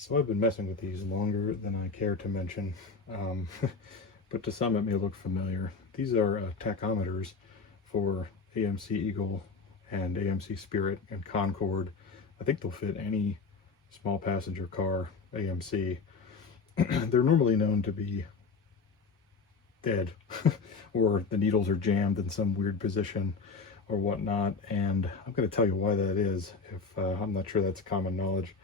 So I've been messing with these longer than I care to mention, but to some it may look familiar. These are tachometers for AMC Eagle and AMC Spirit and Concord. I think they'll fit any small passenger car AMC. They're normally known to be dead or the needles are jammed in some weird position or whatnot, and I'm going to tell you why that is if I'm not sure that's common knowledge.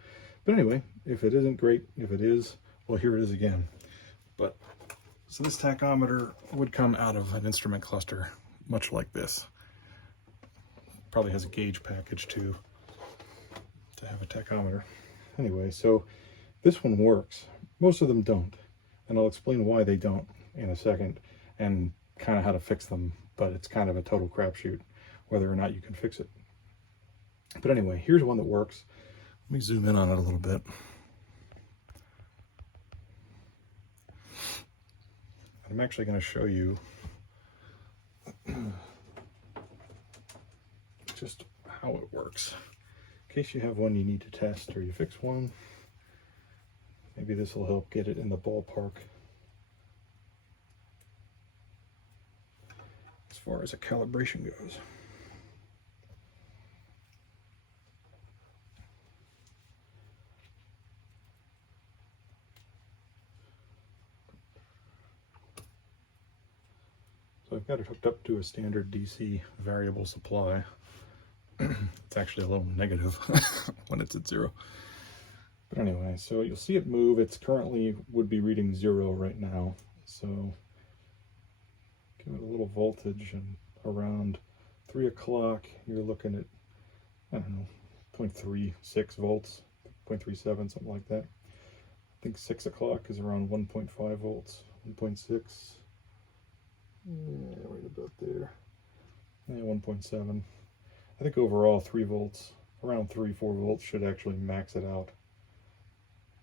But anyway, if it isn't, great. If it is, well, here it is again. But so this tachometer would come out of an instrument cluster much like this. Probably has a gauge package too to have a tachometer. Anyway, so this one works. Most of them don't, and I'll explain why they don't in a second and kind of how to fix them, but it's kind of a total crapshoot whether or not you can fix it. But anyway, here's one that works. Let me zoom in on it a little bit. I'm actually going to show you just how it works. In case you have one you need to test or you fix one, maybe this will help get it in the ballpark as far as a calibration goes. So I've got it hooked up to a standard DC variable supply. It's actually a little negative when it's at 0. But anyway, so you'll see it move. It's currently would be reading 0 right now. So give it a little voltage, and around 3 o'clock, you're looking at, I don't know, 0.36 volts, 0.37, something like that. I think 6 o'clock is around 1.5 volts, 1.6. Yeah, right about there. Yeah, 1.7. I think overall 3 volts, around 3-4 volts should actually max it out.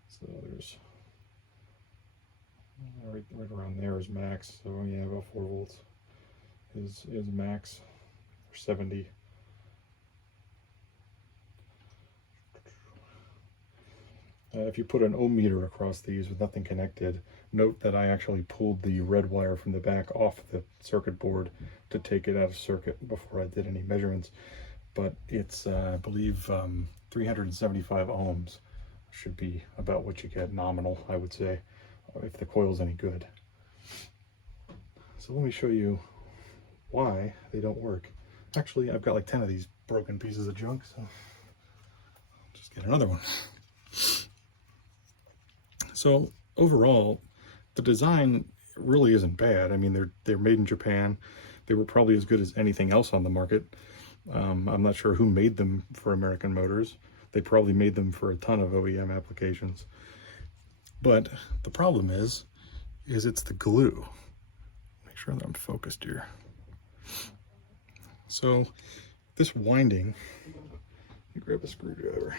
So there's right around there is max. So yeah, about 4 volts is max, or 70. If you put an ohm meter across these with nothing connected, note that I actually pulled the red wire from the back off the circuit board to take it out of circuit before I did any measurements. But it's, I believe, 375 ohms should be about what you get nominal, I would say, if the coil's any good. So let me show you why they don't work. Actually, I've got like 10 of these broken pieces of junk, so I'll just get another one. So overall, the design really isn't bad. I mean, they're made in Japan. They were probably as good as anything else on the market. I'm not sure who made them for American motors. They probably made them for a ton of OEM applications. But the problem is it's the glue. Make sure that I'm focused here. So this winding, let me grab a screwdriver.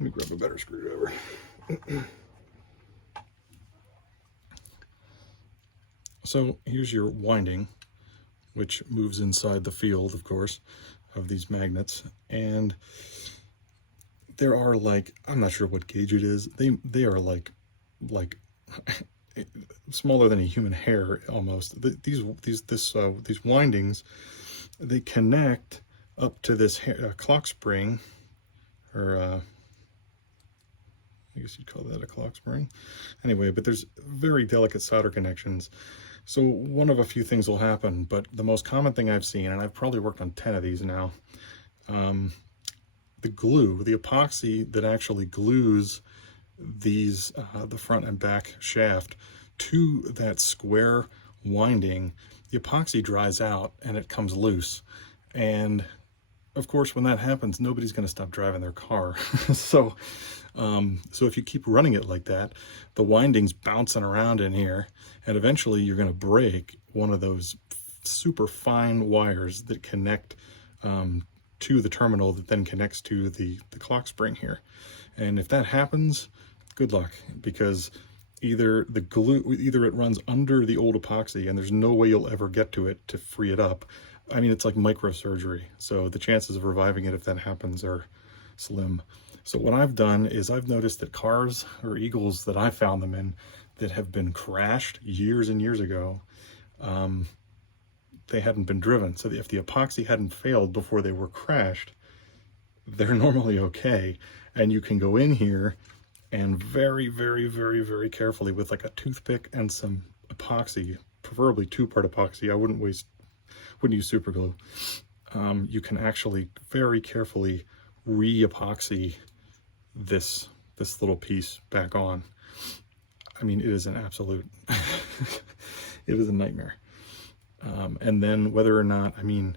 Let me grab a better screwdriver. So here's your winding, which moves inside the field, of course, of these magnets. And there are like, I'm not sure what gauge it is. They are like smaller than a human hair almost. These windings, they connect up to this clock spring, or I guess you'd call that a clock spring. Anyway, but there's very delicate solder connections. So one of a few things will happen, but the most common thing I've seen, and I've probably worked on 10 of these now, the glue, the epoxy that actually glues these, the front and back shaft to that square winding, the epoxy dries out and it comes loose. And of course, when that happens, nobody's going to stop driving their car. So if you keep running it like that, the winding's bouncing around in here, and eventually you're going to break one of those super fine wires that connect to the terminal that then connects to the clock spring here. And if that happens, good luck, because either the glue, either it runs under the old epoxy and there's no way you'll ever get to it to free it up. I mean, it's like microsurgery, so the chances of reviving it if that happens are slim. So what I've done is I've noticed that cars or Eagles that I found them in that have been crashed years and years ago, they hadn't been driven. So if the epoxy hadn't failed before they were crashed, they're normally okay. And you can go in here and very, very, very, very carefully with like a toothpick and some epoxy, preferably 2-part epoxy. I wouldn't use super glue. You can actually very carefully re-epoxy this little piece back on. I mean, it is an absolute, it is a nightmare. And then whether or not, I mean,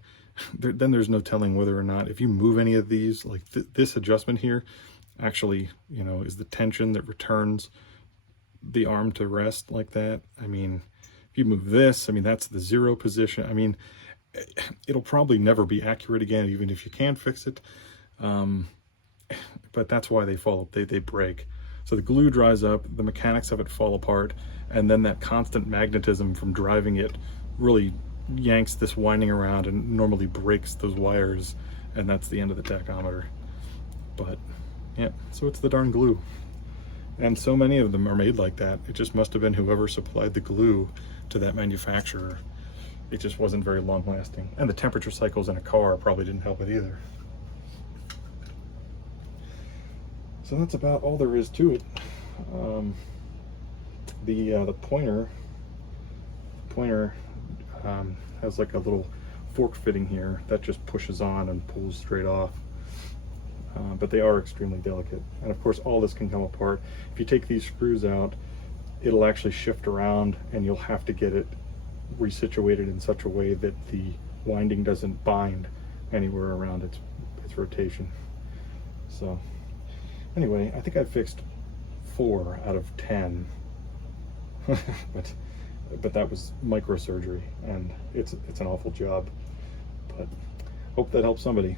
then there's no telling whether or not, if you move any of these, like this adjustment here, actually, you know, is the tension that returns the arm to rest like that. I mean, if you move this, I mean, that's the 0 position. I mean, it'll probably never be accurate again, even if you can fix it. But that's why they fall, they break. So the glue dries up, the mechanics of it fall apart, and then that constant magnetism from driving it really yanks this winding around and normally breaks those wires, and that's the end of the tachometer. But yeah, so it's the darn glue. And so many of them are made like that. It just must have been whoever supplied the glue to that manufacturer. It just wasn't very long lasting. And the temperature cycles in a car probably didn't help it either. So that's about all there is to it. The pointer has like a little fork fitting here that just pushes on and pulls straight off. But they are extremely delicate. And of course, all this can come apart. If you take these screws out, it'll actually shift around, and you'll have to get it resituated in such a way that the winding doesn't bind anywhere around its rotation. So anyway, I think I fixed 4 out of 10, but that was microsurgery, and it's an awful job. But hope that helps somebody.